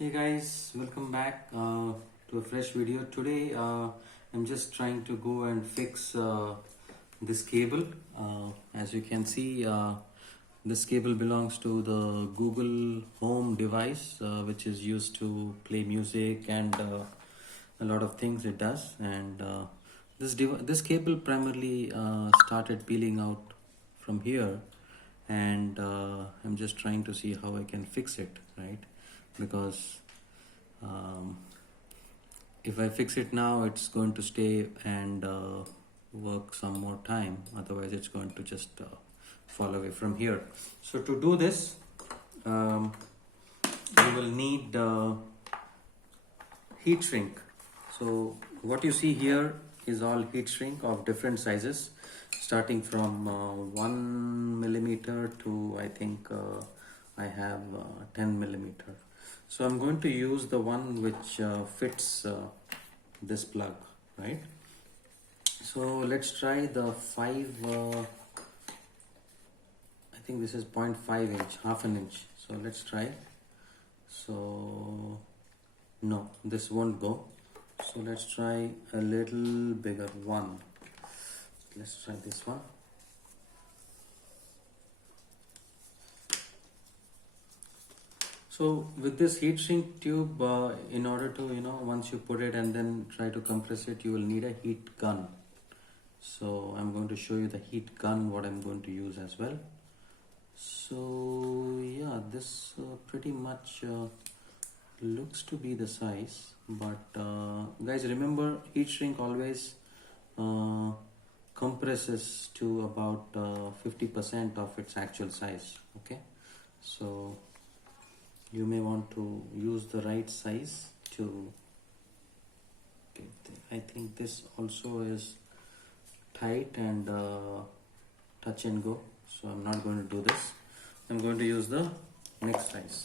Hey guys, welcome back to a fresh video. Today I'm just trying to go and fix this cable. As you can see, this cable belongs to the Google Home device, which is used to play music and a lot of things it does. And this cable primarily started peeling out from here, and I'm just trying to see how I can fix it, right? Because um, if I fix it now, it's going to stay and work some more time. Otherwise, it's going to just fall away from here. So to do this, um, you will need heat shrink. So what you see here is all heat shrink of different sizes, starting from 1 millimeter to I think I have 10 millimeter. So I'm going to use the one which fits this plug, right? So let's try the 5, I think this is 0.5 inch, half an inch. So let's try. So no, this won't go. So let's try a little bigger one. Let's try this one. So with this heat shrink tube, in order to, once you put it and then try to compress it, you will need a heat gun. So I'm going to show you the heat gun, what I'm going to use as well. So yeah, this pretty much looks to be the size, but guys, remember, heat shrink always compresses to about 50% of its actual size. Okay, so you may want to use the right size to get I think this also is tight and touch and go, so I'm not going to do this. I'm going to use the next size.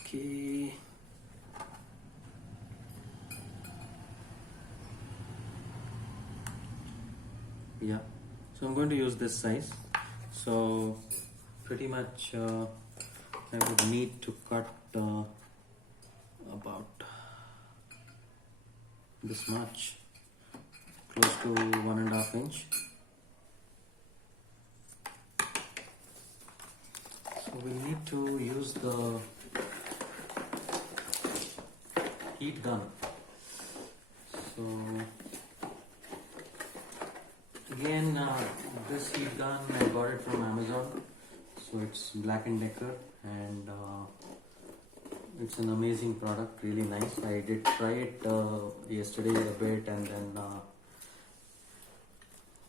Okay. Yeah, so I'm going to use this size. So pretty much I would need to cut about this much, close to 1.5 inch. So we need to use the heat gun. So again, this heat gun I got it from Amazon. So it's Black & Decker, and it's an amazing product, really nice. I did try it yesterday a bit, and then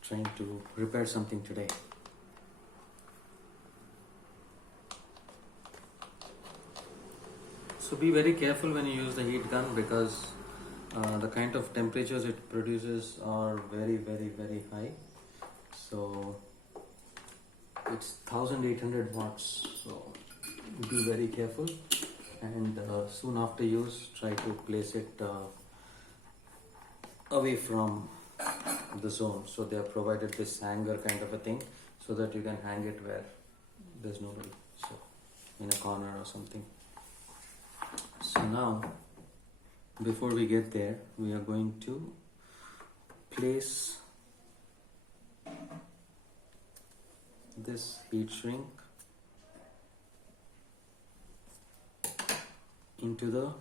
trying to repair something today. So be very careful when you use the heat gun, because the kind of temperatures it produces are very, very, very high. So it's 1800 watts, so be very careful, and soon after use try to place it away from the zone. So they have provided this hanger kind of a thing, so that you can hang it where there's nobody, so in a corner or something. So now, before we get there, we are going to place this heat shrink into the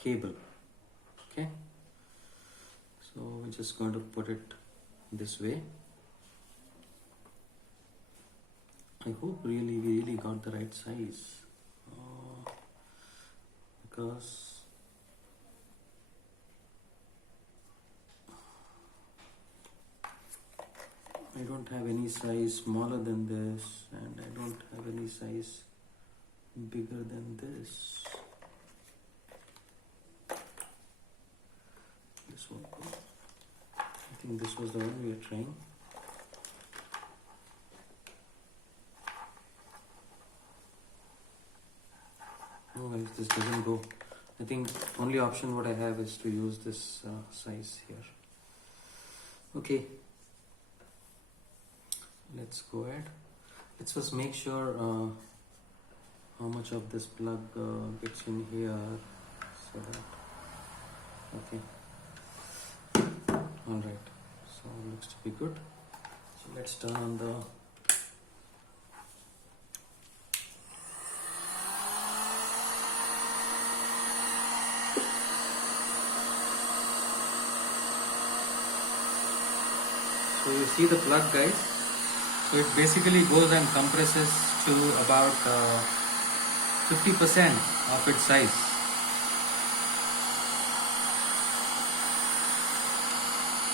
cable. Okay, so we're just going to put it this way. I hope we really got the right size, because I don't have any size smaller than this, and I don't have any size bigger than this. This one, I think this was the one we were trying. Oh guys, this doesn't go. I think only option what I have is to use this size here. Okay, let's go ahead. Let's first make sure how much of this plug gets in here, so that, okay, all right, so looks to be good. So let's turn on the so you see the plug, guys. So it basically goes and compresses to about 50% of its size.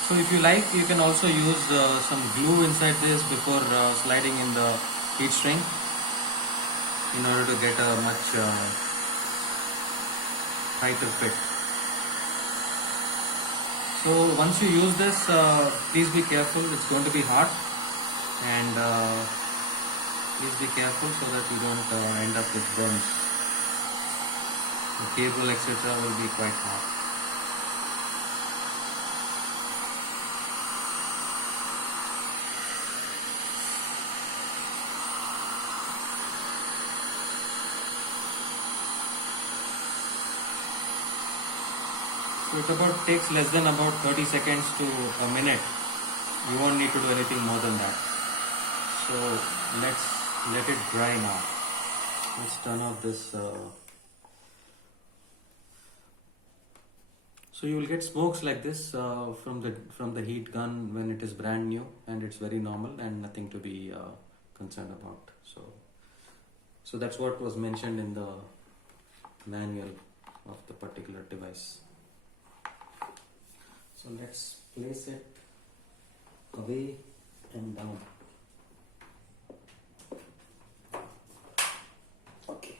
So if you like, you can also use some glue inside this before sliding in the heat shrink, in order to get a much tighter fit. So once you use this, please be careful, it's going to be hot, and please be careful so that you don't end up with burns. The cable, etc. will be quite hot. So it takes less than about 30 seconds to a minute. You won't need to do anything more than that. So let's let it dry now. Let's turn off this. So you will get smokes like this from the heat gun when it is brand new, and it's very normal and nothing to be concerned about. So that's what was mentioned in the manual of the particular device. So let's place it away and down. Okay.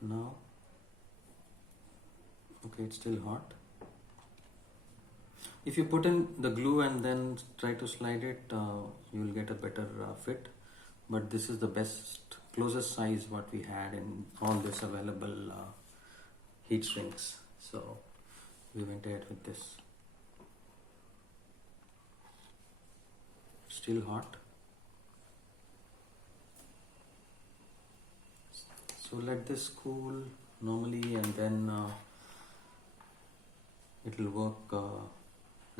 Now, okay, it's still hot. If you put in the glue and then try to slide it, you will get a better fit. But this is the best, closest size what we had in all this available heat shrinks. So we went ahead with this. Still hot. So let this cool normally, and then it will work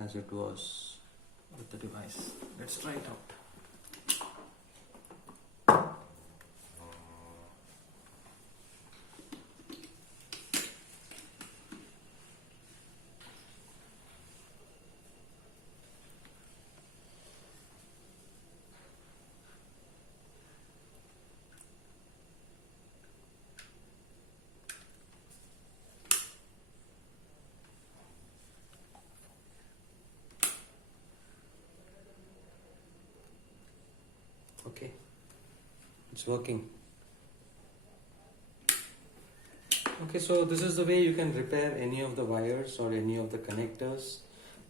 as it was with the device. Let's try it out. Okay, it's working. Okay, so this is the way you can repair any of the wires or any of the connectors,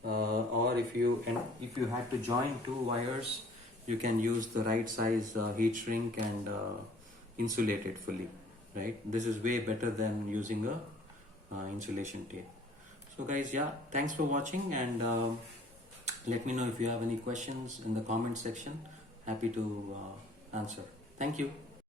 or if you had to join two wires, you can use the right size heat shrink and insulate it fully. Right, this is way better than using a insulation tape. So guys, yeah, thanks for watching, and let me know if you have any questions in the comment section. Happy to answer. Thank you.